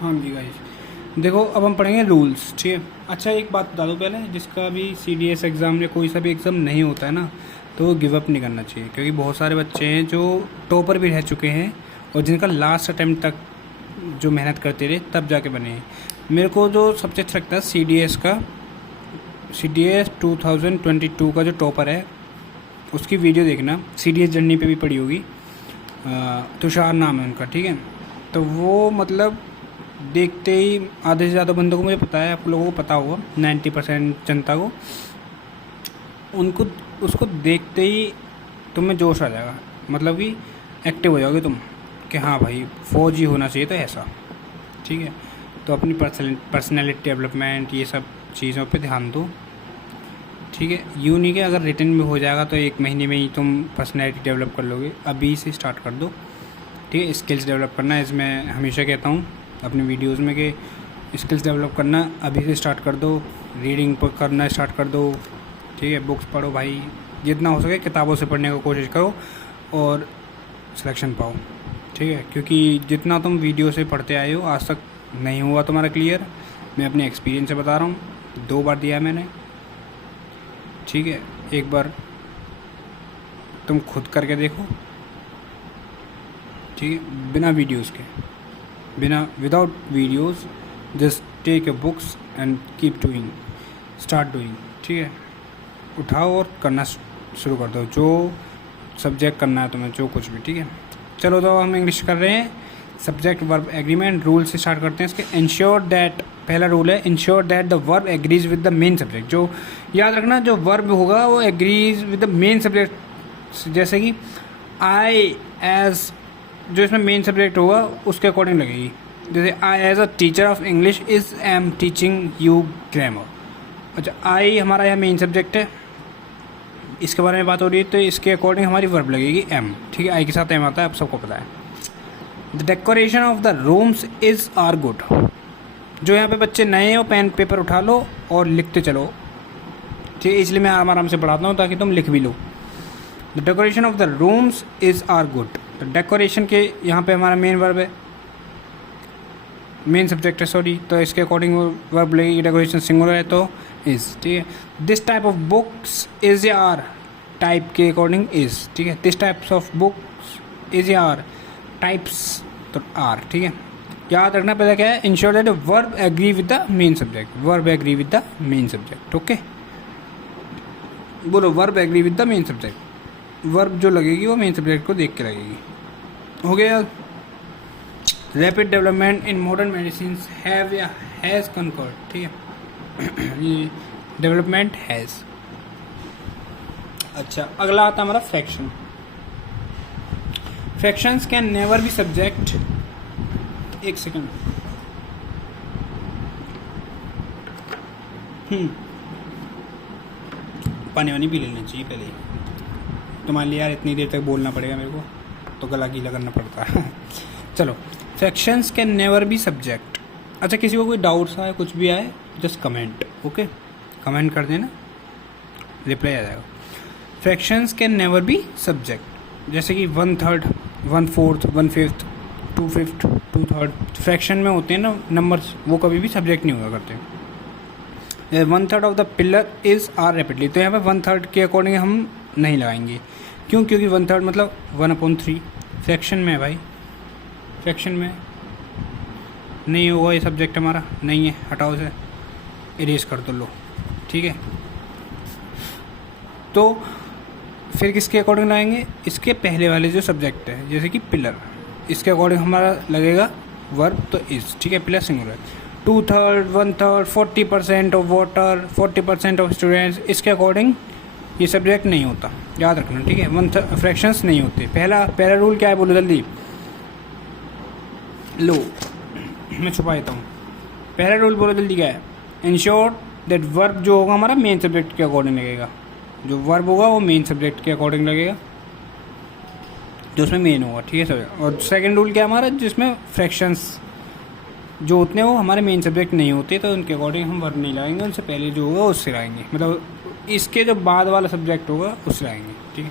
हाँ जी गाइस, देखो अब हम पढ़ेंगे रूल्स, ठीक है। अच्छा एक बात बता दो पहले, जिसका भी CDS एग्ज़ाम या कोई सा भी एग्ज़ाम नहीं होता है ना, तो वो गिव अप नहीं करना चाहिए, क्योंकि बहुत सारे बच्चे हैं जो टॉपर भी रह चुके हैं और जिनका लास्ट अटेम्प्ट तक जो मेहनत करते रहे तब जाके बने हैं। मेरे को जो सबसे अच्छा लगता है CDS 2022 का जो टॉपर है उसकी वीडियो देखना, CDS जर्नी पे भी पड़ी होगी। तुषार नाम है उनका, ठीक है। तो वो मतलब देखते ही आधे से ज़्यादा बंदों को, मुझे पता है आप लोगों को पता होगा, 90% जनता को, उनको उसको देखते ही तुम्हें जोश आ जाएगा, मतलब कि एक्टिव हो जाओगे तुम कि हाँ भाई फौजी होना चाहिए, तो ऐसा, ठीक है। तो अपनी पर्सनैलिटी डेवलपमेंट ये सब चीज़ों पे ध्यान दो, ठीक है। यूँ नहीं कि अगर रिटर्न में हो जाएगा तो 1 महीने में ही तुम पर्सनैलिटी डेवलप कर लोगे, अभी से स्टार्ट कर दो, ठीक है। स्किल्स डेवलप करना है, इसमें हमेशा कहता हूँ अपनी वीडियोस में कि स्किल्स डेवलप करना अभी से स्टार्ट कर दो, रीडिंग पर करना स्टार्ट कर दो, ठीक है। बुक्स पढ़ो भाई, जितना हो सके किताबों से पढ़ने की कोशिश करो और सिलेक्शन पाओ, ठीक है। क्योंकि जितना तुम वीडियो से पढ़ते आए हो आज तक नहीं हुआ तुम्हारा क्लियर, मैं अपने एक्सपीरियंस से बता रहा हूँ, 2 बार दिया है मैंने, ठीक है। एक बार तुम खुद करके देखो, ठीक है, बिना वीडियोस के, without videos, just take a books and keep doing, start doing, ठीक है। उठाओ और करना शुरू कर दो, जो सब्जेक्ट करना है तुम्हें, जो कुछ भी, ठीक है। चलो तो हम इंग्लिश कर रहे हैं। सब्जेक्ट वर्ब एग्रीमेंट, रूल से स्टार्ट करते हैं इसके। इंश्योर दैट, पहला रूल है ensure that the verb agrees with the main subject. जो याद रखना, जो वर्ब होगा वो agrees with the main subject, जैसे कि आई एज, जो इसमें मेन सब्जेक्ट होगा उसके अकॉर्डिंग लगेगी। जैसे I as a teacher of English is am teaching you grammar. अच्छा, आई हमारा यहाँ मेन सब्जेक्ट है, इसके बारे में बात हो रही है, तो इसके अकॉर्डिंग हमारी वर्ब लगेगी एम, ठीक है। आई के साथ एम आता है, आप सबको पता है। The decoration of the rooms is are good. जो यहाँ पे बच्चे नए हो, पेन पेपर उठा लो और लिखते चलो, ठीक है। इसलिए मैं आराम से पढ़ाता हूँ ताकि तुम लिख भी लो। The decoration of the rooms is are good. तो डेकोरेशन के यहाँ पे हमारा मेन वर्ब है, मेन सब्जेक्ट है, सॉरी, तो इसके अकॉर्डिंग वर्ब लगेगी। डेकोरेशन सिंगुलर है तो इज़, ठीक है। This type of books is या आर, टाइप के अकॉर्डिंग इज़, ठीक है। This types of books is या आर, टाइप्स तो आर, ठीक है। याद रखना पहले क्या है, ensure that verb agree with the main subject, verb agree with the main subject, okay. बोलो verb agree with the main subject, verb जो लगेगी वो मेन सब्जेक्ट को देख के लगेगी, हो गया। Rapid development in modern medicine have या हैज़ कंकर्ड, ठीक है। ये डेवलपमेंट हैज़। अच्छा, अगला आता है हमारा fraction. Fractions can never be subject, एक सेकंड, पानी वानी पी लेना चाहिए पहले, तुम्हारे लिए यार इतनी देर तक बोलना पड़ेगा मेरे को, तो गला गीला करना पड़ता है। चलो, fractions can never be subject. अच्छा, किसी को कोई डाउट्स आए, कुछ भी आए, जस्ट कमेंट, ओके, कमेंट कर देना, रिप्लाई आ जाएगा। Fractions can never be subject, जैसे कि 1/3, 1/4, 1/5, 2/5, 2/3 फ्रैक्शन में होते हैं ना नंबर्स, वो कभी भी सब्जेक्ट नहीं हुआ करते। 1/3 of the pillar is are rapidly, तो यहाँ पे 1/3 के अकॉर्डिंग हम नहीं लगाएंगे, क्यों? क्योंकि 1/3 मतलब 1/3 फ्रैक्शन में है भाई, फ्रैक्शन में नहीं होगा ये सब्जेक्ट हमारा, नहीं है, हटाओ इसे, इरेज कर दो लो, ठीक है। तो फिर किसके अकॉर्डिंग लाएंगे, इसके पहले वाले जो सब्जेक्ट है, जैसे कि पिलर, इसके अकॉर्डिंग हमारा लगेगा वर्ब, तो इज, ठीक है। Pillar singular, 2/3, 1/3, 40% of water, 40% of students, इसके अकॉर्डिंग ये सब्जेक्ट नहीं होता, याद रखना, ठीक है। फ्रैक्शंस नहीं होते। पहला रूल क्या है, बोलो जल्दी, लो मैं छुपा देता हूँ। पहला रूल बोलो जल्दी, क्या है, इंश्योर दैट वर्ब जो होगा हमारा मेन सब्जेक्ट के अकॉर्डिंग लगेगा, जो वर्ब होगा वो मेन सब्जेक्ट के अकॉर्डिंग लगेगा, जो उसमें मेन होगा, ठीक है सर। और सेकंड रूल क्या है हमारा, जिसमें फ्रैक्शंस जो होते हैं वो हमारे मेन सब्जेक्ट नहीं होते, तो उनके अकॉर्डिंग हम वर्ब नहीं लगाएंगे, उनसे पहले जो होगा उससे लगाएंगे, मतलब इसके जो बाद वाला सब्जेक्ट होगा उससे लगाएंगे, ठीक है,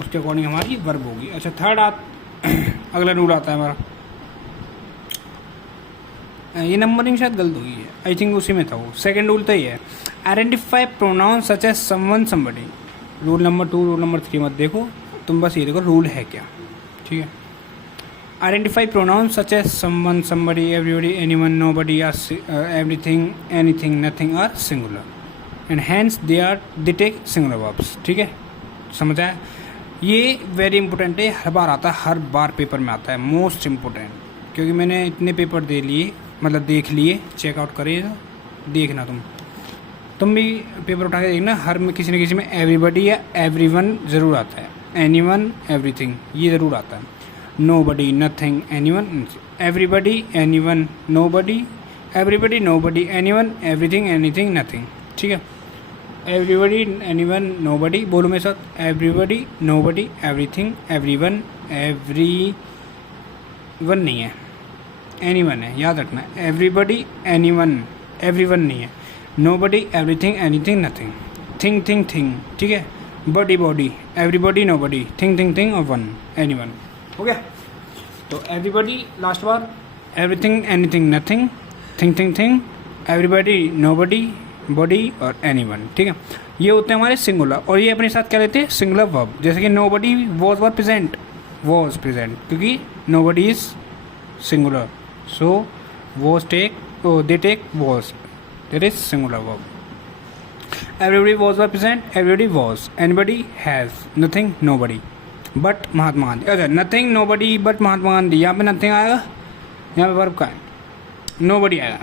उसके अकॉर्डिंग हमारी वर्ब होगी। अच्छा, अगला रूल आता है हमारा, ये नंबरिंग शायद गलत हुई है, आई थिंक उसी में था वो। सेकंड रूल तो ये है, identify pronoun such as someone somebody. Rule number 2 rule number 3 मत देखो, तुम बस ये देखो रूल है क्या, ठीक है। Identify pronoun such as someone somebody everybody anyone nobody are everything anything nothing are singular and hence they take singular verbs, ठीक है, समझ आया। ये वेरी इंपॉर्टेंट है, हर बार आता है, हर बार पेपर में आता है, मोस्ट इम्पोर्टेंट, क्योंकि मैंने इतने पेपर दे लिए, मतलब देख लिए, चेकआउट करे, देखना तुम भी पेपर उठा के देखना, हर में किसी न किसी में एवरीबडी या एवरीवन ज़रूर आता है, एनीवन एवरीथिंग ये ज़रूर आता है, nobody nothing anyone everybody anyone nobody everybody nobody anyone everything anything nothing, ठीक है। एवरीबडी एनीवन नोबडी, बोलो मेरे साथ, everybody nobody everything everyone everyone नहीं है, एनीवन है, याद रखना, एवरीबडी एनीवन एवरीवन नहीं है, nobody everything anything nothing, thing thing thing, ठीक है, body body everybody nobody thing thing thing और वन एनीवन, हो गया। तो एवरीबडी लास्ट बार, everything anything nothing, thing thing thing, everybody nobody body और एनीवन, ठीक है। ये होते हैं हमारे सिंगुलर, और ये अपने साथ क्या लेते हैं, सिंगुलर वर्ब, जैसे कि nobody was were present, was present, क्योंकि nobody is singular, so was take they take was, that is singular verb. Everybody was were present, everybody was, anybody has, nothing nobody, but Mahatma Gandhi. अच्छा, nothing nobody but Mahatma Gandhi, यहाँ पे nothing आएगा, यहाँ पे verb का है, nobody आएगा,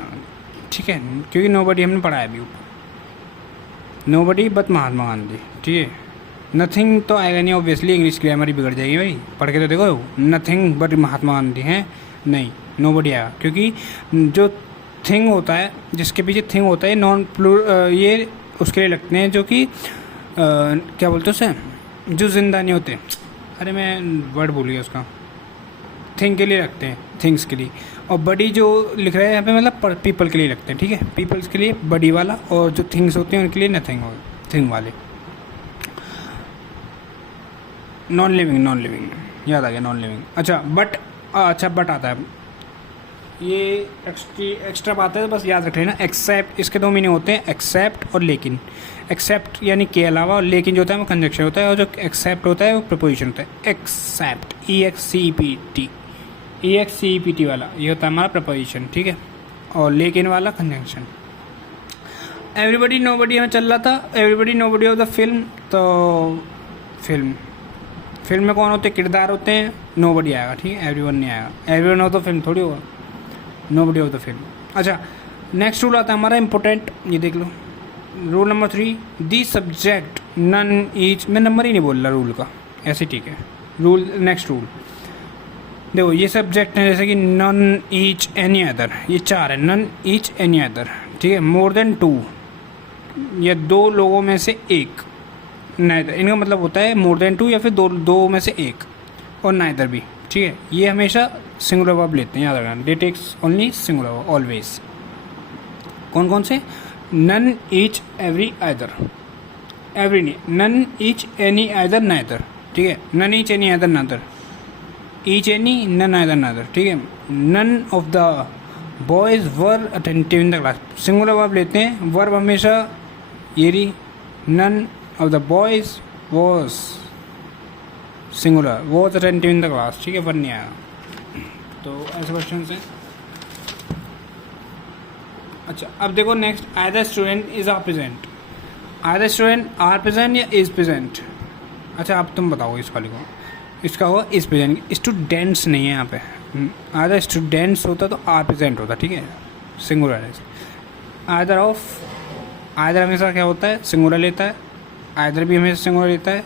ठीक है, क्योंकि नोबडी हमने पढ़ा है अभी ऊपर, नोबडी बट महात्मा गांधी, ठीक है। नथिंग तो आएगा नहीं, ऑब्वियसली इंग्लिश ग्रामर ही बिगड़ जाएगी भाई, पढ़ के तो देखो, नथिंग बट महात्मा गांधी हैं, नहीं, नोबडी आएगा, क्योंकि जो थिंग होता है, जिसके पीछे थिंग होता है, नॉन प्लूर, ये उसके लिए लगते हैं जो कि क्या बोलते हैं उसे, जो जिंदा नहीं होते, अरे मैं वर्ड भूल गया उसका, थिंग के लिए रखते हैं, थिंग्स के लिए, और बडी जो लिख रहे हैं यहाँ पे मतलब पीपल के लिए रखते हैं, ठीक है, पीपल्स के लिए बडी वाला, और जो थिंग्स होते हैं उनके लिए नथिंग हो, थिंग वाले। नॉन लिविंग याद आ गया, नॉन लिविंग। अच्छा बट, अच्छा बट आता है, ये एक्स्ट्रा बात है, बस याद रख लेना। एक्सेप्ट, इसके दो मीनिंग होते हैं, एक्सेप्ट और लेकिन। एक्सेप्ट यानी के अलावा, और लेकिन जो होता है वो कंजक्शन होता है, और जो एक्सेप्ट होता है वो प्रपोजिशन होता है। एक्सेप्ट EXCEPT वाला ये होता है हमारा प्रपोजिशन, ठीक है, और लेकिन वाला कंजंक्शन। एवरीबडी नोबडी हमें चल रहा था, everybody nobody of the film, तो फिल्म में कौन होते हैं, किरदार होते हैं, नोबडी आएगा, ठीक है, एवरीवन नहीं आएगा, एवरीवन ऑफ द फिल्म थोड़ी होगा, नोबडी ऑफ द फिल्म। अच्छा, नेक्स्ट रूल आता है हमारा इंपॉर्टेंट, ये देख लो, rule number 3, the subject none each, मैं नंबर ही नहीं बोल रहा रूल का, ऐसे ठीक है। रूल, नेक्स्ट रूल देखो, ये सब्जेक्ट है, जैसे कि नन ईच एनी अदर, ये 4 है, नन ईच एनी अदर, ठीक है, मोर देन 2 या 2 लोगों में से एक, नाइदर, इनका मतलब होता है मोर देन 2 या फिर दो में से एक, और नाइदर भी, ठीक है। ये हमेशा सिंगुलर वर्ब लेते हैं, याद रखना, they takes only singular verb always. कौन कौन से, none each every other, every नहीं, none each any other neither, ठीक है, none each any other neither, each any none other neither, ठीक है। None of the boys were attentive in the class, singular verb लेते हैं, verb हमेशा ये रही, none of the boys was singular, was attentive in the class, ठीक है, one नहीं आया। तो ऐसे क्वेश्चन हैं। अच्छा, अब देखो next, either student is are present, either student are present या इज प्रेजेंट। अच्छा, अब तुम बताओ इस वाले को, इसका होगा इज प्रेजेंट, स्टूडेंट्स नहीं है यहाँ पे, आइदर स्टूडेंट्स होता तो आर प्रेजेंट होता, ठीक है, सिंगुलर है। आइदर ऑफ, आइदर हमेशा क्या होता है, सिंगुलर लेता है, आइदर भी हमेशा सिंगुलर लेता है,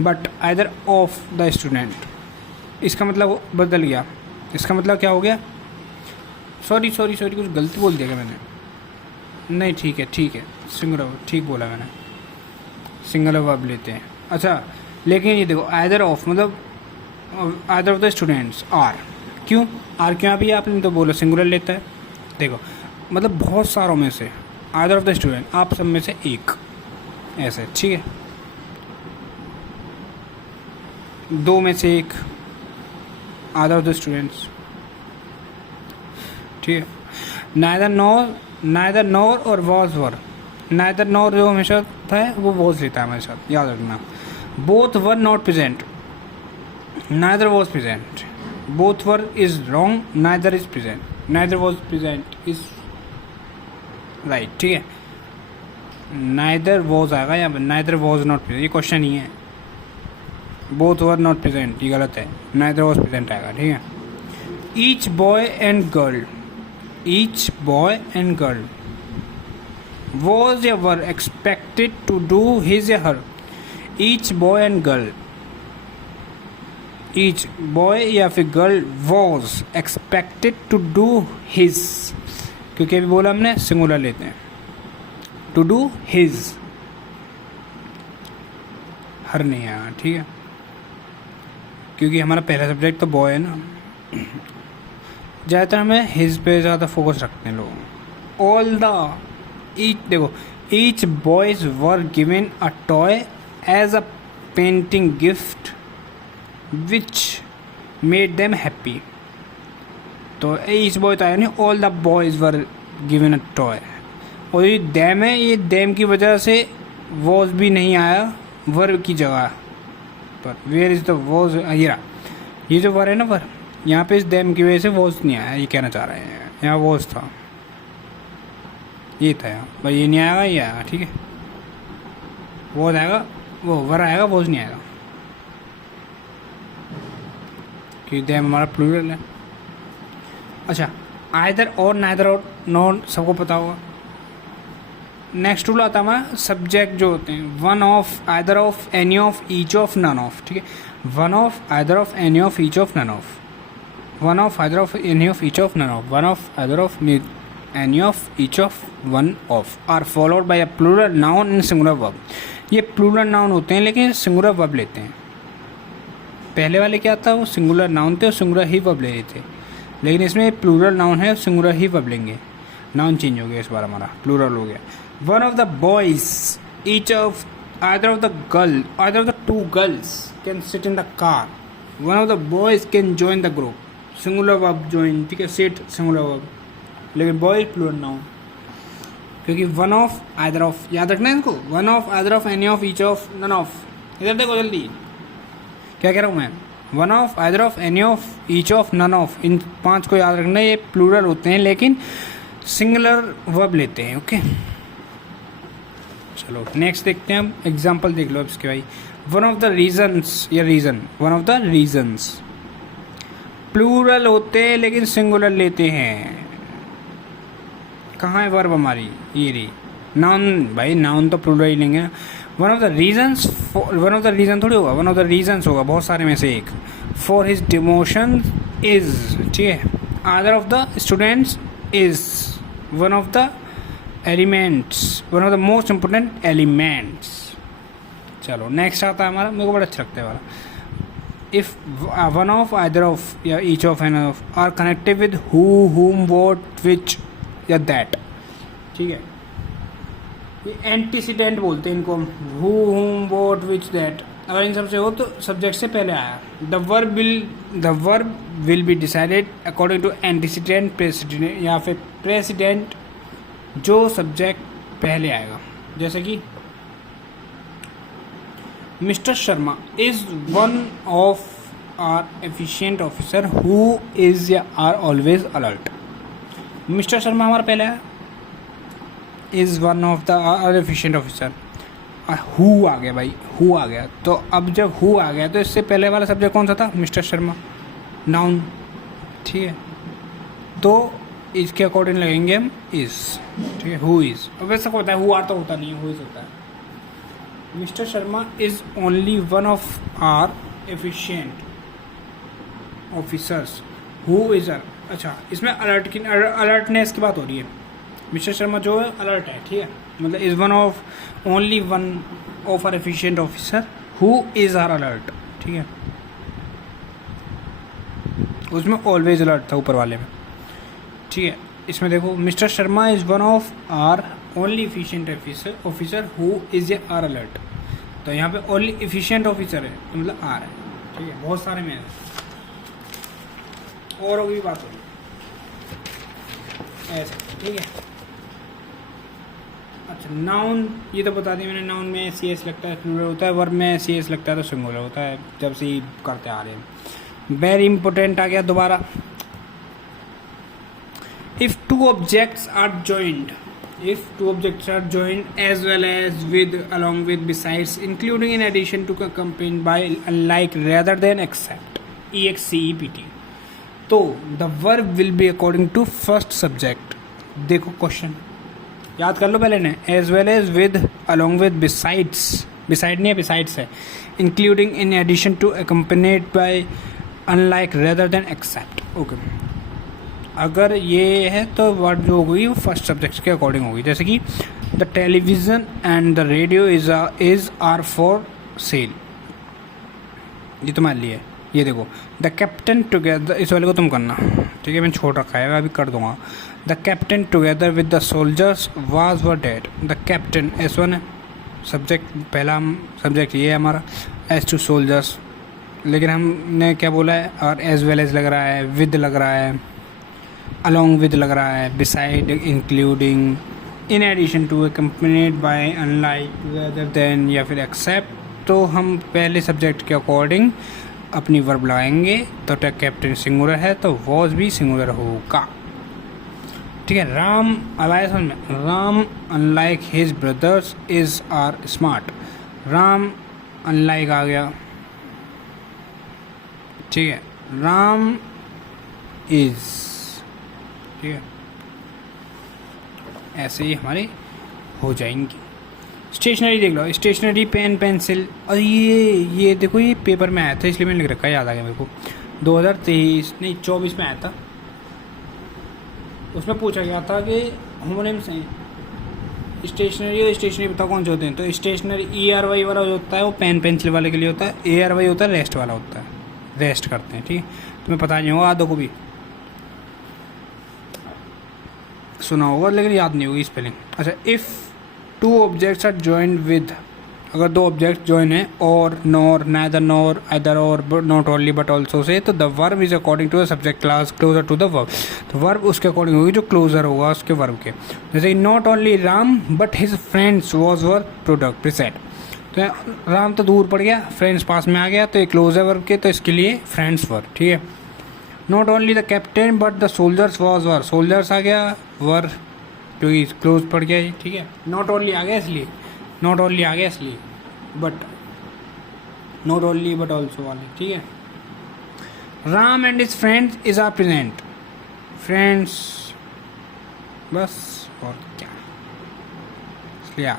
but either of the student, इसका मतलब बदल गया, इसका मतलब क्या हो गया, सॉरी कुछ गलती बोल दिया क्या मैंने, नहीं ठीक है, सिंगुलर, ठीक बोला मैंने, सिंगुलर वर्ब लेते हैं। अच्छा, लेकिन ये देखो, आइदर ऑफ मतलब either of the students are, क्यों आर क्यों अभी आपने तो बोला सिंगुलर लेता है, देखो मतलब बहुत सारों में से, आइदर ऑफ द स्टूडेंट, आप सब में से एक, ऐसे, ठीक है, 2 में से एक, आइदर ऑफ द स्टूडेंट्स, ठीक ठीक है। नाइदर नॉर और वॉज वर। नाइदर नॉर जो हमेशा था वो वॉज लेता है हमेशा, याद रखना। Both were not present, neither was present. Both were is wrong, neither is present. Neither was present is right, ठीक है। नाइदर वॉज आएगा या नाइदर वॉज नॉट प्रेजेंट, ये क्वेश्चन ही है। बोथ वर नॉट प्रेजेंट, ये गलत है, नाइदर वॉज प्रेजेंट आएगा, ठीक है। Each boy and girl, each boy and girl was या were expected to do his या her। each boy and girl, each boy या फिर girl was expected to do his, क्योंकि अभी बोला हमने सिंगुलर लेते हैं, to do his, हर नहीं आया, ठीक है, क्योंकि हमारा पहला सब्जेक्ट तो बॉय है ना। ज़्यादातर हमें हिज पे ज़्यादा फोकस रखते हैं लोग। ऑल द ईच, देखो, each boys were given a toy as a painting gift which made them happy. तो ईच बॉय तो आया नहीं, all the boys were given a toy. और ये डैम है, ये डैम की वजह से वॉज भी नहीं आया वर की जगह पर। वेयर इज द वॉज, ये जो वर है ना वर, यहाँ पे इस डैम की वजह से वॉज नहीं आया, ये कहना चाह रहे हैं। यहाँ वॉज था, ये था यहाँ भाई, ये नहीं आएगा, ये आएगा, ठीक है। वॉज आएगा, वो वर आएगा, वॉज नहीं आएगा, क्योंकि डैम हमारा प्लूरल है। अच्छा, आइदर और, नाइदर और, नॉट सबको पता होगा। नेक्स्ट रूल आता है हमारा सब्जेक्ट जो होते हैं, one of, either of, any of, each of, none of, ठीक है। One of, either of, any of, each of, none of. One of, either of, any of, each of, none of. One of, either of, any of, each of, one of are followed by a plural noun in singular verb. ये plural noun होते हैं लेकिन singular verb लेते हैं। पहले वाले क्या था, वो सिंगुलर नाउन थे और सिंगुलर ही वर्ब ले रहे थे, लेकिन इसमें प्लूरल नाउन है, सिंगुलर ही वर्ब लेंगे। नाउन चेंज हो गया इस बार, हमारा प्लूरल हो गया। One of the boys, each of, either of the girl, either of the two girls can sit in the car. One of the boys can join the group, singular verb join, ठीक है, seat singular verb, लेकिन boy plural noun, क्योंकि one of, either of, याद रखना है इनको। One of, either of, any of, each of, none of. इधर देखो जल्दी, क्या कह रहा हूँ मैं। One of, either of, any of, each of, none of, इन 5 को याद रखना। ये प्लूरल होते हैं लेकिन सिंगुलर वर्ब लेते हैं, ओके। चलो नेक्स्ट देखते हैं हम, एग्जाम्पल देख लो अब इसके भाई। वन ऑफ द रीजन्स या reason, one of the reasons plural होते हैं लेकिन सिंगुलर लेते हैं। कहाँ है वर्ब हमारी, ये रही। नाउन भाई, नाउन तो प्लूरल ही लेंगे। One of the reasons, one of the reason थोड़ी होगा, वन ऑफ द रीजन्स होगा, बहुत सारे में से एक। फॉर हिज डिमोशन इज, ठीक है। Either of the students is one of the elements, one of the most important elements. चलो नेक्स्ट आता है हमारा, मेरे को बड़ा अच्छा लगता है वाला। If one of, either of या each of, an of are connected with who, whom, what, which या दैट, ठीक है। ये एंटीसीडेंट बोलते हैं इनको, who, whom, what, which, that. अगर इन सबसे हो तो सब्जेक्ट से पहले आया। The verb will be decided according to antecedent, president या फिर प्रेसिडेंट, जो सब्जेक्ट पहले आएगा। जैसे कि mister Sharma is one of are efficient officer who is या are always alert. Mister Sharma हमारा पहले है, is one of the are efficient officer. Who आ गया भाई, हु आ गया। तो अब जब हु आ गया तो इससे पहले वाला सब्जेक्ट कौन सा था, मिस्टर शर्मा, नाउन, ठीक है। तो इसके अकॉर्डिंग लगेंगे हम इज, ठीक है, हु इज। अब वैसा होता है, हु आर तो होता नहीं है, हु इज होता है। Mister Sharma is only one of are efficient officers who is are. अच्छा, इसमें अलर्ट की, अलर्टनेस की बात हो रही है। मिस्टर शर्मा जो है अलर्ट है, ठीक है, मतलब is one of, only one of are efficient officer who is are alert, ठीक है। उसमें ऑलवेज अलर्ट था ऊपर वाले में, ठीक है। इसमें देखो, mister Sharma is one of our only efficient officer who is a are alert. तो यहाँ पे ओनली एफिशिएंट ऑफिसर है, तो मतलब आर है, ठीक है। बहुत सारे में है, और भी बात होगी। ऐसे, ठीक है। अच्छा नाउन ये तो बता दिया मैंने, नाउन में सी एस लगता है प्लूरल होता है, वर्ब में सी एस लगता है तो सिंगुलर होता है, जब से ही करते आ रहे हैं। वेरी इंपॉर्टेंट आ गया दोबारा, if two objects are joined as well as with, along with, besides, including, in addition to, accompanied by, unlike, rather than, except, except, तो the verb will be according to first subject। देखो question याद कर लो पहले ने, as well as, with, along with, besides, beside नहीं है besides है, including, in addition to, accompanied by, unlike, rather than, except। Okay अगर ये है तो वर्ड जो होगी वो फर्स्ट सब्जेक्ट के अकॉर्डिंग होगी, जैसे कि the television and the radio is are for sale, ये तुम्हारे लिए। ये देखो द कैप्टन टुगेदर, इस वाले को तुम करना, ठीक है, मैंने छोड़ रखा है, मैं अभी कर दूंगा। The captain together with the soldiers was were dead. The captain S1 है सब्जेक्ट, पहला सब्जेक्ट ये है हमारा, S2 सोल्जर्स, लेकिन हमने क्या बोला है, और एज वेल एज लग रहा है, विद लग रहा है, along with लग रहा है, beside, including, in addition to, accompanied by, unlike, rather than या फिर except। तो हम पहले सब्जेक्ट के अकॉर्डिंग अपनी वर्ब लगाएंगे, तो कैप्टन सिंगुलर है तो वॉज भी सिंगुलर होगा, ठीक है। राम आया समझ में, Ram unlike his brothers is are smart. Ram unlike आ गया, ठीक है, राम इज, ठीक है, ऐसे ही हमारे हो जाएंगी। स्टेशनरी देख लो, स्टेशनरी पेन पेंसिल, और ये देखो ये पेपर में आया था इसलिए मैंने लिख रखा है, याद आ गया मेरे को, 2023 नहीं 24 में आया था। उसमें पूछा गया था कि होमोनिम्स हैं स्टेशनरी और स्टेशनरी बताओ कौन से होते हैं, तो स्टेशनरी ERY वाला जो होता है वो पेन पेंसिल वाले के लिए होता है, ARY होता है रेस्ट वाला होता है, रेस्ट करते हैं, ठीक है। तुम्हें पता नहीं होगा आधों को भी सुना होगा लेकिन याद नहीं होगी स्पेलिंग। अच्छा, if two objects are joined with, अगर दो ऑब्जेक्ट जॉइन है, or, nor, neither, nor, either, or, not only but also से, तो the verb is according to the subject class closer to the verb. तो verb उसके according होगी जो closer होगा उसके वर्ब के, जैसे not only Ram but his friends was were product preset. तो राम तो दूर पड़ गया, फ्रेंड्स पास में आ गया, तो ये क्लोजर वर्ब के, तो इसके लिए फ्रेंड्स वर्ब, ठीक है। Not only the captain but the soldiers was were, soldiers आ गया वर क्योंकि क्लोज पड़ गया है, ठीक है। नॉट ओनली आ गया इसलिए, नॉट ओनली आ गया इसलिए, but not only but also वाले, ठीक है। Ram and his friends is are present, friends बस, और क्या, इसलिए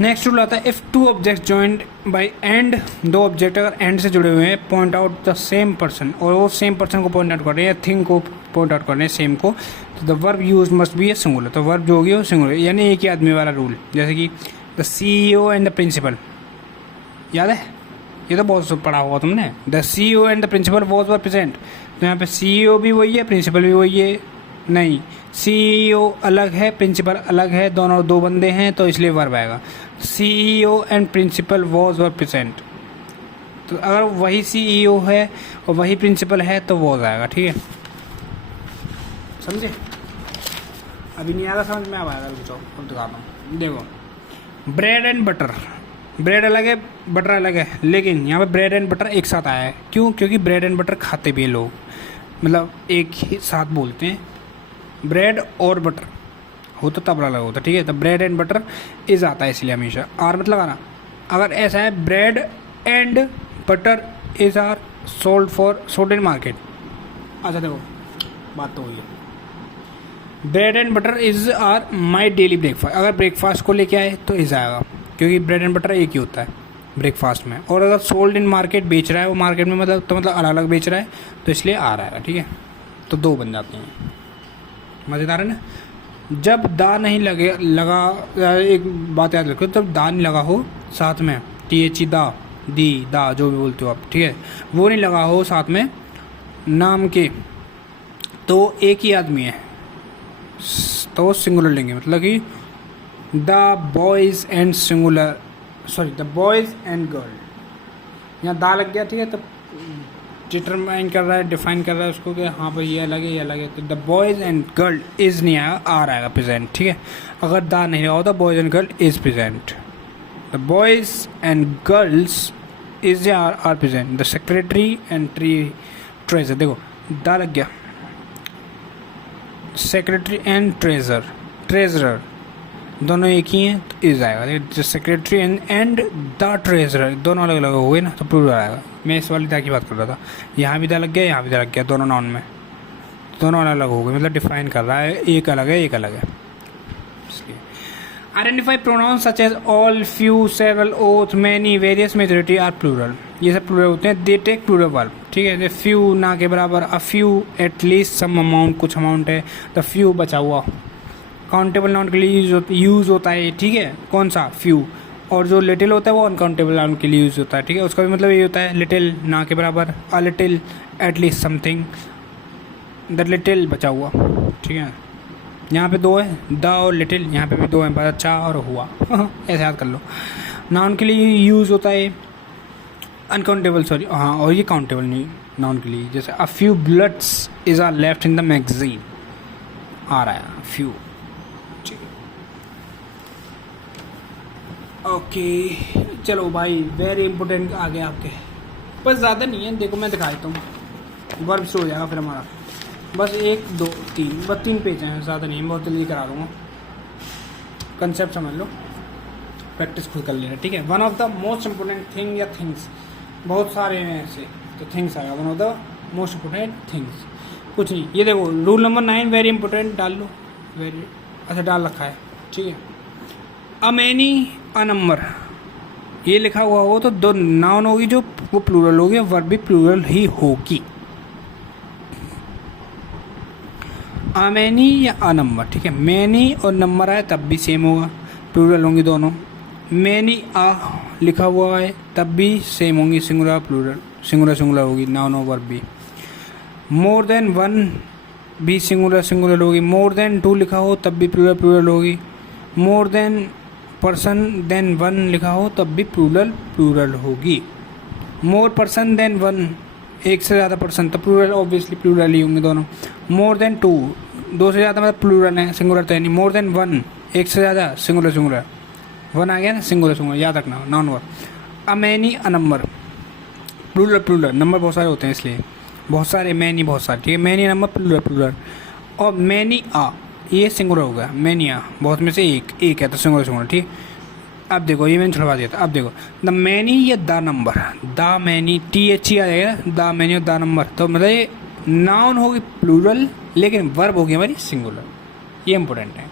नेक्स्ट रूल आता है, if two object joined by and, दो ऑब्जेक्ट अगर एंड से जुड़े हुए हैं, point out the same person, और वो सेम पर्सन को पॉइंट आउट कर रहे हैं या थिंग को पॉइंट आउट कर रहे हैं सेम को, तो the verb use must be a singular. तो वर्ब जो होगी वो सिंगुलर, यानी एक ही आदमी वाला रूल, जैसे कि the CEO and the principal, याद है ये तो बहुत पढ़ा होगा तुमने, the CEO and the principal was were present. तो यहाँ पे CEO भी वही है, प्रिंसिपल भी वही है, नहीं CEO अलग है, प्रिंसिपल अलग है, दोनों दो बंदे हैं, तो इसलिए वर्ब आएगा। CEO and principal was were present, तो अगर वही CEO है और वही प्रिंसिपल है तो वॉज आएगा, ठीक है, समझे। अभी नहीं आएगा समझ में, अब आएगा, रुको अब दिखाता हूँ। देखो ब्रेड एंड बटर, ब्रेड अलग है बटर अलग है, लेकिन यहाँ पे ब्रेड एंड बटर एक साथ आया है, क्यों, क्योंकि ब्रेड एंड बटर खाते भी हैं लोग, मतलब एक ही साथ बोलते हैं, ब्रेड और बटर होता तब अलग होता, ठीक है। तो ब्रेड एंड बटर इज आता है इसलिए हमेशा आर मत लगाना। अगर ऐसा है bread and butter is are sold in market, अच्छा देखो बात तो हुई है, bread and butter is are my daily breakfast, अगर ब्रेकफास्ट को लेके आए तो इज आएगा, क्योंकि ब्रेड एंड बटर एक ही होता है ब्रेकफास्ट में, और अगर सोल्ड इन मार्केट बेच रहा है वो मार्केट में, मतलब तो मतलब अलग अलग बेच रहा है, तो इसलिए आ रहा है, ठीक है। तो दो बन जाते हैं, मज़ेदार है ना। जब दा नहीं लगा, एक बात याद रखो, जब दा नहीं लगा हो साथ में, TH दा, दी, दा जो भी बोलते हो आप, ठीक है, वो नहीं लगा हो साथ में नाम के, तो एक ही आदमी है तो सिंगुलर लेंगे, मतलब कि the boys and singular, sorry the boys and girl, यहाँ दा लग गया, ठीक है, तो डिटरमाइन कर रहा है, डिफाइन कर रहा है उसको कि हाँ भाई ये अलग है, ये अलग है। तो the boys and girl is नहीं आएगा, आर आएगा प्रेजेंट, ठीक है। अगर द नहीं होता boys and girl is present. The boys and girls is are present. The secretary and treasurer, देखो द लग गया, सेक्रेटरी एंड ट्रेजरर दोनों एक ही हैं तो इज आएगा। सेक्रेटरी एंड द ट्रेजरर दोनों अलग अलग हो गए ना तो प्लूरल आएगा। मैं इस वाली दा की बात कर रहा था, यहाँ भी दा लग गया, यहाँ भी दा लग गया, दोनों नाउन में दोनों अलग अलग हो गए, मतलब डिफाइन कर रहा है एक अलग है एक अलग है इसलिए। Identify pronoun such as all, few, several, other, many, various, majority are plural. ये सब प्लूरल होते हैं। दे टेक प्लूरल वर्ब, ठीक है। फ्यू ना के बराबर, a few, at least, some amount, कुछ अमाउंट है, द फ्यू बचा हुआ। काउंटेबल नाउन के लिए यूज़ होता है, ठीक है, कौन सा, फ्यू। और जो लिटिल होता है वो अनकाउंटेबल नाउन के लिए यूज़ होता है, ठीक है। उसका भी मतलब ये होता है लिटिल ना के बराबर, a little, at least something, the little बचा हुआ, ठीक है। यहाँ पे दो है, द और लिटिल, यहाँ पे भी दो हैं, बचा और हुआ ऐसे याद कर लो। नाउन के लिए यूज़ होता है अनकाउंटेबल, सॉरी हाँ, और ये काउंटेबल नहीं नाउन के लिए। जैसे a few bloods is are left in the magazine, आ रहा है फ्यू, ठीक है। ओके चलो भाई, वेरी इंपॉर्टेंट आ गया आपके, बस ज़्यादा नहीं है, देखो मैं दिखा देता हूँ, वर्ब से हो जाएगा फिर हमारा। बस 1 2 3, बस 3 पेज हैं, ज़्यादा नहीं है, बहुत जल्दी करा दूँगा। कंसेप्ट समझ लो, प्रैक्टिस खुद कर लेना, ठीक है। One of the most important thing या थिंग्स, बहुत सारे हैं ऐसे, तो थिंग्स आएगा, one of the most important things, कुछ नहीं। ये देखो रूल नंबर 9 वेरी इंपॉर्टेंट डाल लो, वेरी अच्छा डाल रखा है, ठीक है। अ मैनी, अ नंबर, ये लिखा हुआ हो तो दो नाउन होगी जो वो प्लूरल होगी, वर्ब भी प्लूरल ही होगी। अ मैनी या अ नंबर, ठीक है। मैनी और नंबर आए तब भी सेम होगा, प्लूरल होंगी दोनों। मैनी आ लिखा हुआ है तब भी सेम होंगी, सिंगुलर प्लूरल, सिंगुलर होगी नाउन और वर्ब भी। मोर देन वन भी सिंगुलर होगी। मोर देन 2 लिखा हो तब भी प्लूरल होगी। मोर देन पर्सन देन 1 लिखा हो तब भी प्लूरल होगी। मोर पर्सन देन 1, एक से ज़्यादा पर्सन, तो प्लूरल ऑब्वियसली प्लूरल ही होंगे दोनों। मोर देन 2, 2 से ज़्यादा मतलब प्लूरल है, सिंगुलर तो है नहीं। मोर देन 1, एक से ज़्यादा, सिंगुलर 1 आ गया ना, सिंगुलर याद रखना, noun verb. A many, a number, plural, number बहुत सारे होते हैं इसलिए, बहुत सारे, मैनी बहुत सारे, ठीक है। Many number plural. और मैनी आ, ये सिंगुलर हो गया, मैनी आ बहुत में से एक है तो सिंगुलर, ठीक। अब देखो ये मैंने छुड़वा दिया था, अब देखो द मैनी या the number, the many THE आ जाएगा, द मैनी और द नंबर, तो मतलब ये नाउन होगी प्लूरल लेकिन वर्ब होगी हमारी सिंगुलर, ये इंपॉर्टेंट है।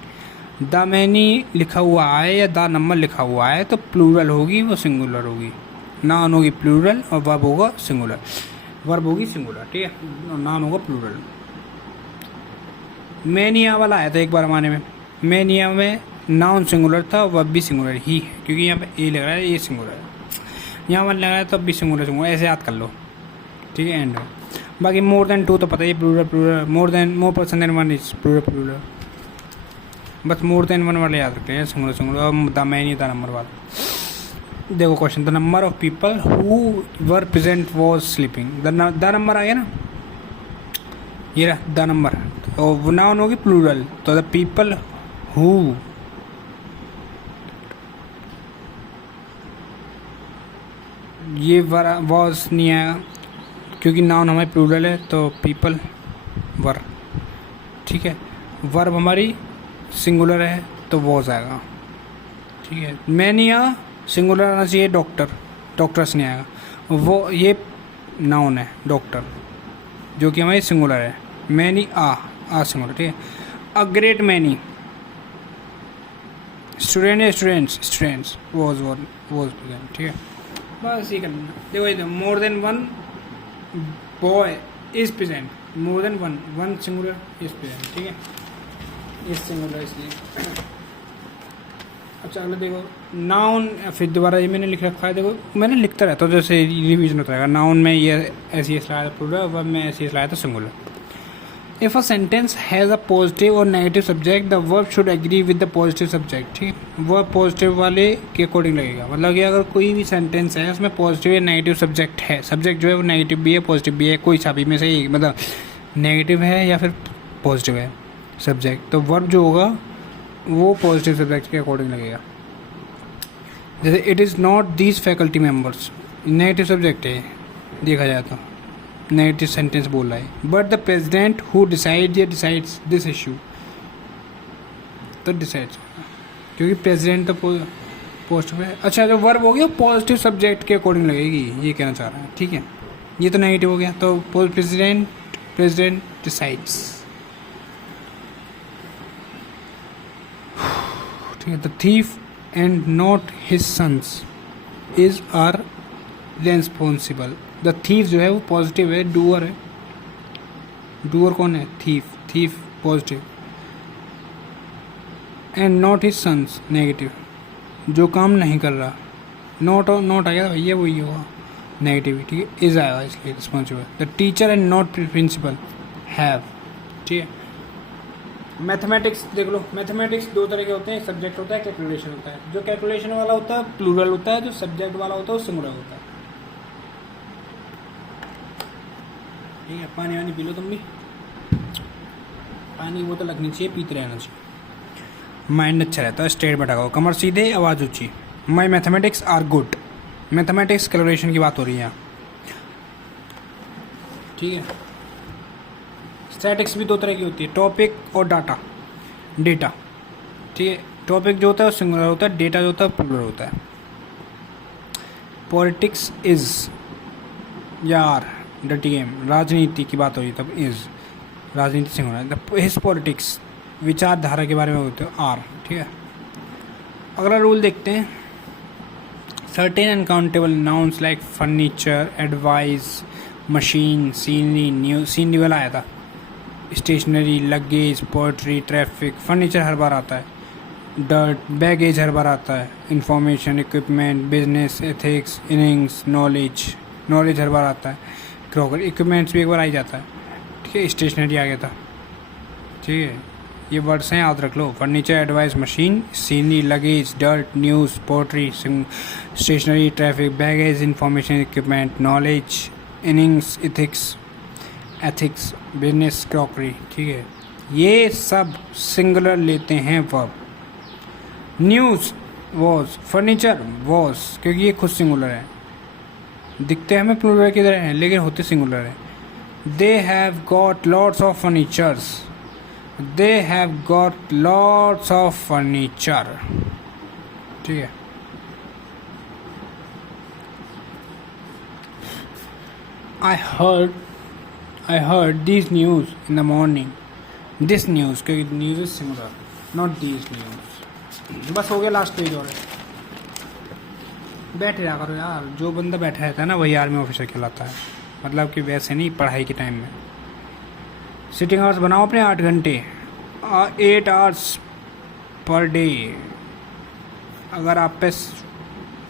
द मैनी लिखा हुआ है या द नंबर लिखा हुआ है तो प्लूरल होगी, वो सिंगुलर होगी। नाउन होगी प्लूरल और वर्ब होगा सिंगुलर, वर्ब होगी सिंगुलर, ठीक है, और नाउन होगा प्लूरल। मैनिया वाला आया था एक बार हमारे में, मैनिया में नाउन सिंगुलर था, वर्ब भी सिंगुलर ही है, क्योंकि यहाँ पे ए लग रहा है, ये सिंगुलर है, यहाँ पर लग रहा है तब भी सिंगुलर, ऐसे याद कर लो, ठीक है। एंड बाकी मोर देन 2 तो पता ही, plural, more person than 1 is plural, बस मोर देन 1 वाले याद रखते हैं, सिंगुलर और द मैनी द नंबर वाला। देखो question, the number of people who were present was sleeping, the number आ गया ना, ये रहा द नंबर, और नाउन होगी प्लूरल, तो द पीपल हु, ये वॉज नहीं आएगा क्योंकि नाउन हमारी प्लूरल है, तो पीपल वर, ठीक है। वर्ब हमारी सिंगुलर है तो वॉज आएगा, ठीक है। मैनिया सिंगुलर आना चाहिए, डॉक्टर्स नहीं आएगा, वो ये नाउन है डॉक्टर जो कि हमारी सिंगुलर है। मैनी आ सिंगुलर, ठीक है। A great many, students was ठीक है, बस ये करना। देखो ये more than 1 boy is present, more than 1 singular is present, ठीक है, इज सिंगुलर इसलिए। अच्छा अगला देखो नाउन, फिर दोबारा ये मैंने लिख रखा है, देखो मैंने लिखता रहता हूँ जैसे रिवीजन होता रहेगा। नाउन में ये ऐसी लाया था प्लूरल, वर्ब में ऐसी लाया था singular. If a sentence has a positive और negative subject the verb should agree with the positive subject, ठीक है। वह पॉजिटिव वाले के अकॉर्डिंग लगेगा। मतलब कि अगर कोई भी सेंटेंस है उसमें पॉजिटिव या नेगेटिव सब्जेक्ट है, सब्जेक्ट जो है वो नेगेटिव भी है पॉजिटिव भी है, कोई सा भी में से एक, मतलब नेगेटिव है या फिर पॉजिटिव है सब्जेक्ट, तो वर्ब जो होगा वो पॉजिटिव सब्जेक्ट के अकॉर्डिंग लगेगा। जैसे it is not these faculty members, negative subject है देखा जाए तो, नेगेटिव सेंटेंस बोल रहा है। But the president who decides this issue, तो डिसाइड्स, क्योंकि प्रेसिडेंट तो पोस्ट पे। अच्छा, जो वर्ब हो गया पॉजिटिव सब्जेक्ट के अकॉर्डिंग लगेगी, ये कहना चाह रहा है, ठीक है। ये तो नेगेटिव हो गया, तो प्रेसिडेंट डिसाइड्स, ठीक है। The thief and not his sons is are responsible. The thief जो है वो पॉजिटिव है, डूअर है। डूअर कौन है? Thief positive, and not his sons negative, जो काम नहीं कर रहा। नॉट आ गया भैया, वही होगा नेगेटिव, ठीक है। इज आएगा इसलिए responsible. The teacher and not principal have, ठीक है। मैथमेटिक्स देख लो, मैथमेटिक्स दो तरह के होते हैं, सब्जेक्ट होता है, कैलकुलेशन होता है। जो कैलकुलेशन वाला होता है प्लूरल होता है, जो सब्जेक्ट वाला होता है वो सिंगुलर होता है, ठीक है। पानी वानी पी लो तुम भी, पानी की बोतल रखनी चाहिए, पीते रहना चाहिए, माइंड अच्छा रहता है। स्ट्रेट बैठा हो, कमर सीधे, आवाज़ ऊंची। My mathematics are good, mathematics calculation की बात हो रही है यहाँ, ठीक है। स्टैटिक्स भी दो तरह की होती है, टॉपिक और डेटा, ठीक है। टॉपिक जो होता है वो सिंगुलर होता है, डेटा जो होता है प्लूरल होता है। पॉलिटिक्स इज, यार डटी गेम, राजनीति की बात हो रही तब इज, राजनीति सिंगुलर। हिज पॉलिटिक्स, विचारधारा के बारे में होते हैं, आर, ठीक है। अगला रूल देखते हैं। Certain uncountable nouns like furniture, advice, machine, scenery वाला आया था, stationery, luggage, poetry, traffic. Furniture हर बार आता है, डर्ट, बैगेज हर बार आता है, information, equipment, business, ethics, innings, knowledge हर बार आता है, क्रॉकरी, इक्विपमेंट्स भी एक बार आ ही जाता है, ठीक है। स्टेशनरी आ गया था, ठीक है। ये वर्ड्स हैं, याद रख लो। Furniture, advice, machine, scenery, luggage, dirt, news, poetry, stationery, traffic, baggage, information, equipment, knowledge, innings, ethics, business, crockery, ठीक है। ये सब सिंगुलर लेते हैं verb. News was, furniture was, क्योंकि ये खुद सिंगुलर है, दिखते हमें प्लूरल की तरह हैं लेकिन होते सिंगुलर है। They have got lots of furnitures, they have got lots of furniture, ठीक है। I heard these news in the morning. This news, क्योंकि news is singular, not these news। बस हो गया, लास्ट पेज और है। बैठे रहा करो यार, जो बंदा बैठा रहता है ना वही आर्मी ऑफिसर कहलाता है, मतलब कि वैसे नहीं पढ़ाई के टाइम में। सिटिंग आवर्स बनाओ अपने 8 घंटे, 8 आवर्स पर डे। अगर आप पे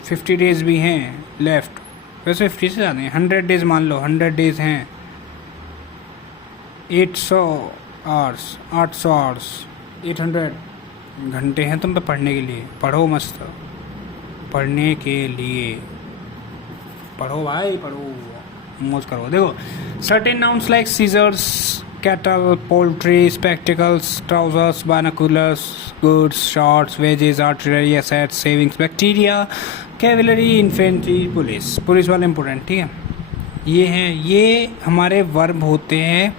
50 डेज भी हैं लेफ्ट, वैसे 50 से ज़्यादा हैं, 100 डेज मान लो, 100 डेज हैं, 800 आवर्स, 800 घंटे हैं तुम पे पढ़ने के लिए। पढ़ो मस्त, पढ़ने के लिए पढ़ो भाई, पढ़ो, मौज करो। देखो, certain nouns like scissors, cattle, poultry, spectacles, trousers, binoculars, goods, shorts, wages, artillery, assets, savings, bacteria, cavalry, infantry, police वाले इंपॉर्टेंट, ठीक है। ये हैं, ये हमारे वर्ब होते हैं,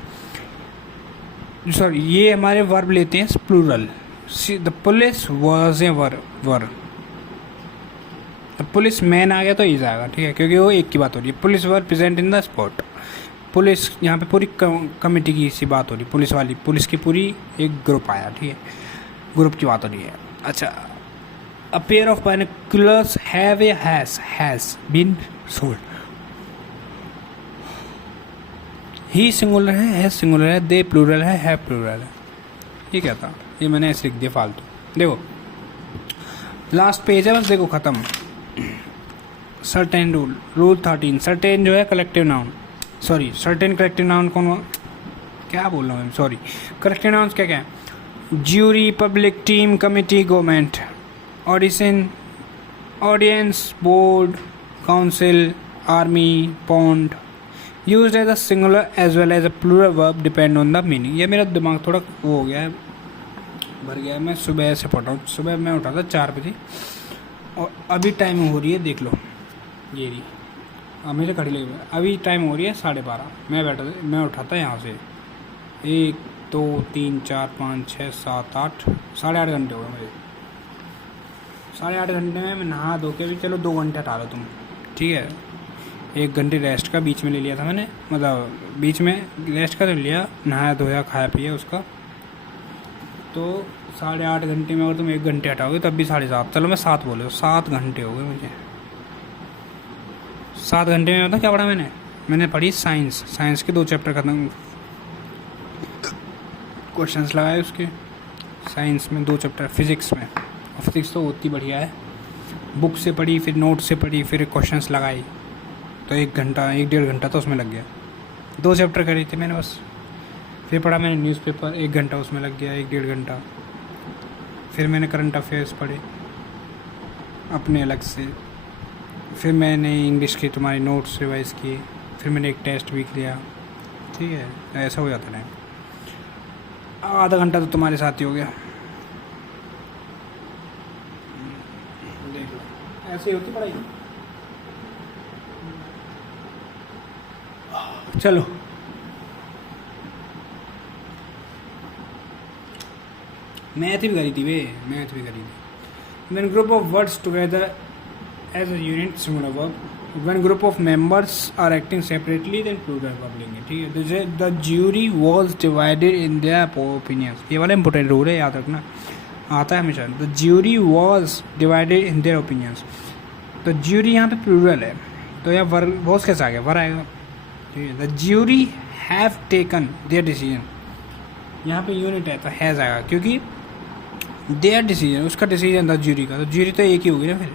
सॉरी ये हमारे वर्ब लेते हैं plural. The police was a verb, police man आ गया तो इज आएगा, ठीक है, क्योंकि वो एक की बात हो रही है। Police were present in the spot, police यहाँ पे पूरी कमेटी की सी बात हो रही है, पुलिस वाली, पुलिस की पूरी एक ग्रुप आया, ठीक है, ग्रुप की बात हो रही है। अच्छा, a pair of binoculars have a has been sold. ही सिंगुलर है सिंगुलर है, दे प्लूरल है प्लूरल है। ये क्या था, ये मैंने ऐसे लिख दिया फालतू। देखो लास्ट पेज है बस, देखो ख़त्म। Certain rule 13। सर्टेन जो है collective noun, sorry certain collective noun कौन, क्या बोल रहा हूँ, सॉरी कलेक्टिव नाउन्स क्या क्या है? Jury, public, team, committee, government, audition, audience, board, council, army, pond, use as a singular as well as a plural verb depend on the meaning. ये मेरा दिमाग थोड़ा वो हो गया है, भर गया है। मैं सुबह से पढ़ रहा हूँ। सुबह मैं उठा था 4 बजे और अभी टाइम हो रही है, देख लो ये रही, अब मेरे घड़ी लगी हुई है, अभी टाइम हो रही है 12:30। मैं उठा था यहाँ से 1 2 3 4 5 6 7 8 8.5 घंटे हो गए मुझे। 8.5 घंटे में मैं नहा धो के भी, चलो 2 घंटे हटा लो तुम, ठीक है। 1 घंटे रेस्ट का बीच में ले लिया था मैंने, मतलब बीच में रेस्ट का ले लिया, नहाया धोया खाया पिया उसका। तो 8.5 घंटे में अगर तुम 1 घंटे हटाओगे तब भी 7.5, चलो मैं 7 बोले, 7 घंटे हो गए मुझे। 7 घंटे में पता क्या पढ़ा मैंने पढ़ी साइंस। साइंस के 2 चैप्टर खत्म, क्वेश्चंस लगाए उसके। साइंस में 2 चैप्टर, फिज़िक्स में, और फिज़िक्स तो होती बढ़िया है। बुक से पढ़ी, फिर नोट से पढ़ी, फिर क्वेश्चंस लगाई, तो 1 घंटा 1 घंटा तो उसमें लग गया। 2 चैप्टर करी थे मैंने बस। फिर पढ़ा मैंने न्यूज़पेपर, 1 घंटा उसमें लग गया, 1 घंटा। फिर मैंने करंट अफेयर्स पढ़े अपने अलग से। फिर मैंने इंग्लिश के तुम्हारे नोट्स रिवाइज़ किए। फिर मैंने एक टेस्ट भी किया, ठीक है। ऐसा हो जाता है। आधा घंटा तो तुम्हारे साथ ही हो गया, देख लो। ऐसे ही होती पढ़ाई। चलो मैथ भी करी थी मैथ भी करी थी। When group of words together as a unit singular verb, when group of members are acting separately then plural verb लेंगे, ठीक है। The jury was divided in their opinions, ये वाला इंपॉर्टेंट रूल है, याद रखना, आता है हमेशा। The jury was divided in their opinions, तो ज्यूरी यहाँ पे प्लूरल है, तो यहाँ वर्ब वॉज कैसे आ गया, वर आएगा, ठीक है। The jury have taken there decision, यहाँ पे यूनिट है तो हैज़ आएगा, क्योंकि देयर डिसीजन, उसका डिसीजन था ज्यूरी का, तो ज्यूरी तो एक ही होगी ना। फिर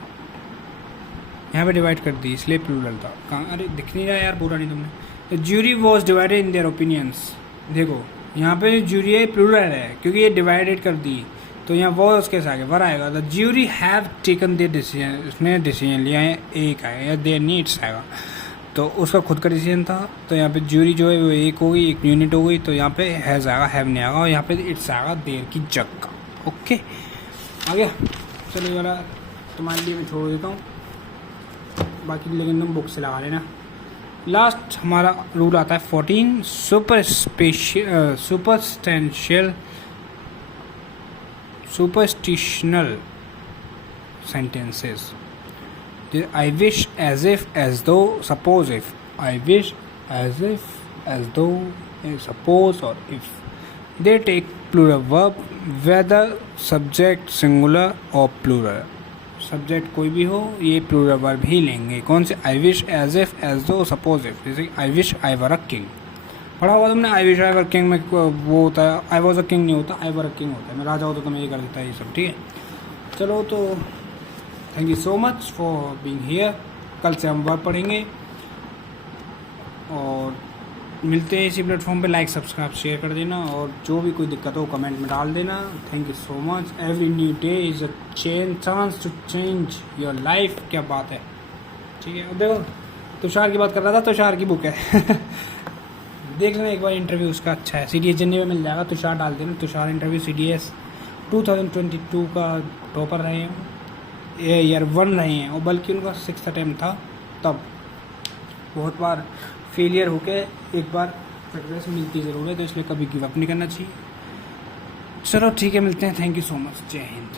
यहाँ पे डिवाइड कर दी, इसलिए प्लूरल था। कहाँ, अरे दिख नहीं रहा यार, पूरा नहीं तुमने। The jury was divided in their opinions, देखो यहाँ पे ज्यूरी है प्लूरल है, क्योंकि ये डिवाइडेड कर दी, तो यहाँ वॉज कैसे आगे, वर आएगा। The jury have taken there decision, उसने डिसीजन लिया है, एक आएगा, या देयर नीड्स आएगा, तो उसका खुद का डिसीजन था। तो यहाँ पे ज्यूरी जो है वो एक हो गई, एक यूनिट हो गई, तो यहाँ पे हैज़ आएगा, हैव नहीं आएगा, और यहाँ पे इट्स आएगा, देर की जग का। ओके, आ गया। चलो ये वाला तुम्हारे लिए मैं छोड़ देता हूँ, बाकी लेकिन तुम बुक से लगा लेना। लास्ट हमारा रूल आता है 14, सुपरस्टिशनल sentences. I wish, as if, as though, suppose, if. I wish, as if, as though, suppose or if. They take plural verb, whether subject singular or plural. Subject कोई भी हो, ये प्लूरल वर्ब ही लेंगे। कौन से? I wish, as if, as though, suppose if. जैसे I wish I were a king, पढ़ा हुआ तुमने। I wish I were king में वो होता है, आई वॉज अ किंग नहीं होता, आई वर अ किंग होता है। मैं राजा होता तो मैं ये कर देता है, ये सब, ठीक है। चलो तो thank you so much for being here. कल से हम वर्ब पढ़ेंगे और मिलते हैं इसी प्लेटफॉर्म पे। लाइक सब्सक्राइब शेयर कर देना, और जो भी कोई दिक्कत हो कमेंट में डाल देना। Thank you so much. Every new day is a chance to change your life. क्या बात है, ठीक है। देखो तुषार की बात कर रहा था, तुषार की बुक है देख लेना एक बार, इंटरव्यू उसका अच्छा है। CDS जर्नी में मिल जाएगा, तुषार डाल देना। तुषार इंटरव्यू CDS 2022 का टॉपर रहे हैं, ईयर 1 रहे हैं, और बल्कि उनका 6th अटैम्प्ट था। तब बहुत बार फेलियर होके एक बार सक्सेस मिलती ज़रूर है, तो इसलिए कभी गिव अप नहीं करना चाहिए। चलो ठीक है, मिलते हैं। Thank you so much. जय हिंद।